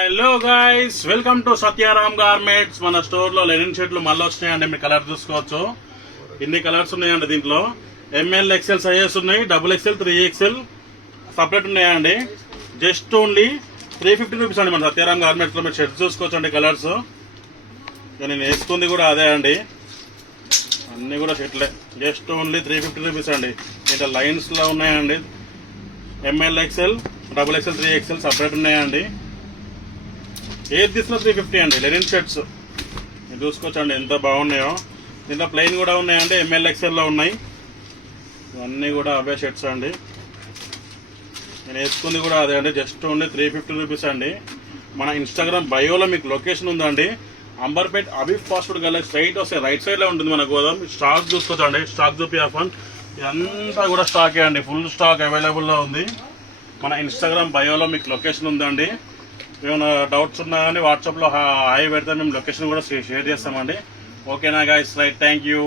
Hello guys, welcome to Satyaram garments. మన store లో linen షర్ట్లు మళ్ళీ వచ్చినాయండి. మీరు కలర్ చూసుకోవచ్చు. ఇన్ని కలర్స్ ఉన్నాయండి దీంట్లో. ఎంఎల్ ఎక్స్ఎల్ సైజెస్ ఉన్నాయి, డబుల్ ఎక్స్ఎల్ 3XL సపరేట్ ఉన్నాయండి. జస్ట్ ఓన్లీ 350 రూపీస్ అండి. మన సత్యారామ్ గార్మెంట్స్ లో మీరు షర్ట్స్ చూసుకోవచ్చు అండి. కలర్స్ నేను వేసుకుంది కూడా అదే అండి. అన్ని కూడా షర్ట్లే. జస్ట్ ఓన్లీ 350 రూపీస్ అండి. ఇట్లా లైన్స్ లో ఉన్నాయండి. M L XL, double XL, 3XL separate ఉన్నాయండి. ఏది తీసుకున్న 350 అండి. లెనిన్ షర్ట్స్ మీరు చూసుకోవచ్చండి ఎంత బాగున్నాయో. దీంట్లో ప్లెయిన్ కూడా ఉన్నాయండి, ఎంఎల్ ఎక్స్ఎల్లో ఉన్నాయి. ఇవన్నీ కూడా అవే షర్ట్స్ అండి. నేను వేసుకుంది కూడా అదే అండి. జస్ట్ ఓన్లీ 350 రూపీస్ అండి. మన ఇన్స్టాగ్రామ్ బయోలో మీకు లొకేషన్ ఉందండి. అంబర్పేట్ అబీఫ్ ఫాస్ట్ ఫుడ్ గల స్ట్రైట్ వస్తే రైట్ సైడ్లో ఉంటుంది మన గోదాం. స్టాక్ చూసుకోవచ్చండి. స్టాక్ చూపి ఆఫన్ ఇదంతా కూడా స్టాకే అండి. ఫుల్ స్టాక్ అవైలబుల్లో ఉంది. మన ఇన్స్టాగ్రామ్ బయోలో మీకు లొకేషన్ ఉందండి. ఏమైనా డౌట్స్ ఉన్నా కానీ వాట్సాప్లో హాయ్ పెడితే మేము లొకేషన్ కూడా షేర్ చేస్తామండి. ఓకేనా గైస్? Right, thank you.